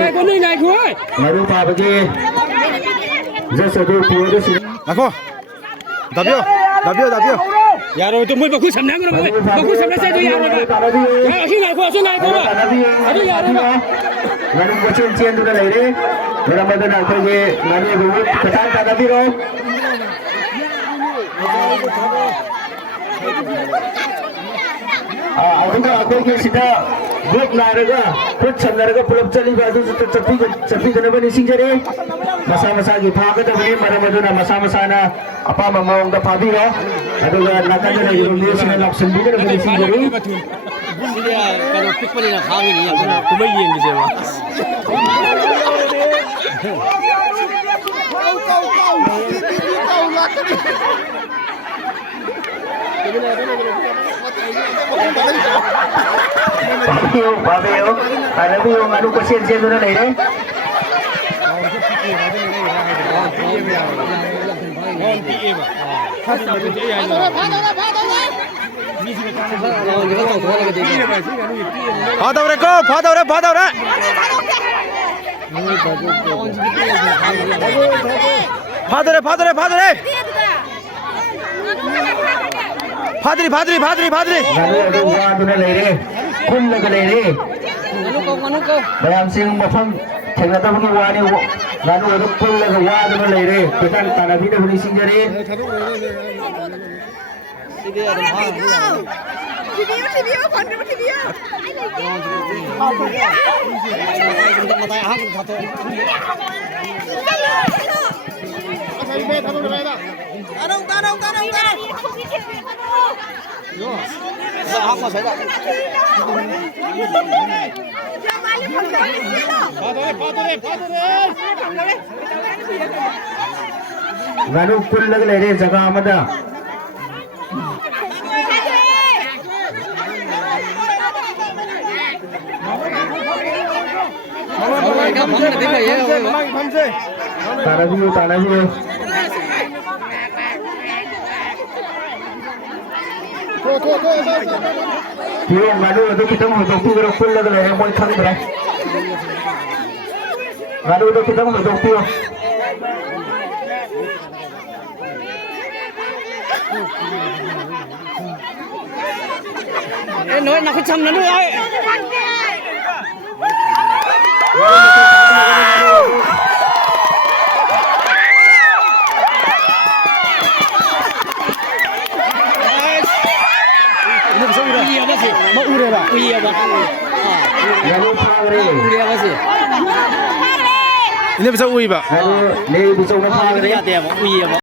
ngày con đi ngày cuối ngày đu phà bên kia rất sợ đu phù đó xin 나고 답이요 dạ rồi tôi mới vào khu sầm nắng rồi vào khu sầm nắng xe tôi vào rồi khi ngày qua khi ngày qua ở đây giờ đây mà ngày đu có trên tôi đây đấy để làm bây nào thôi về ngày đu cũng phải tăng cả đi rồi 아우가 거기 시다 국 나르가 그 나르가 불업절이 가도 잡히 되는 싱자리 마사마사기 파가다 보니 마라마도나 마사마사나 아빠 마마옹다 파비로 아두가 나가잖아 이런 내시는 락선비들 보니 싱자리 Dia kalau pikirnya kami ni yang kebayian di sana. Babeo, ada bio ngadu kesian tu dah ni. 받아오래 파들이 Ngadu dua tu dah ni. Kun lagi ni. Bayam sing macam tengah tu mungkin wani ngadu tu kun lagi wah tu dah ni. Kita tanah bina bini singgari. TV요 건드려 TV요 ngadu kun lagi ni jaga amada. Tanah biru. Biru ngadu tu kita mau doktor berapa pun lagi yang mau ikan berapa. Ngadu tu kita mau doktor. Nói là cái châm nó nữa ấy. 뭐 우래라 Ngadu pangre. ini bisa uiba Ngadu ni bisa nak pangre. Dia dia mau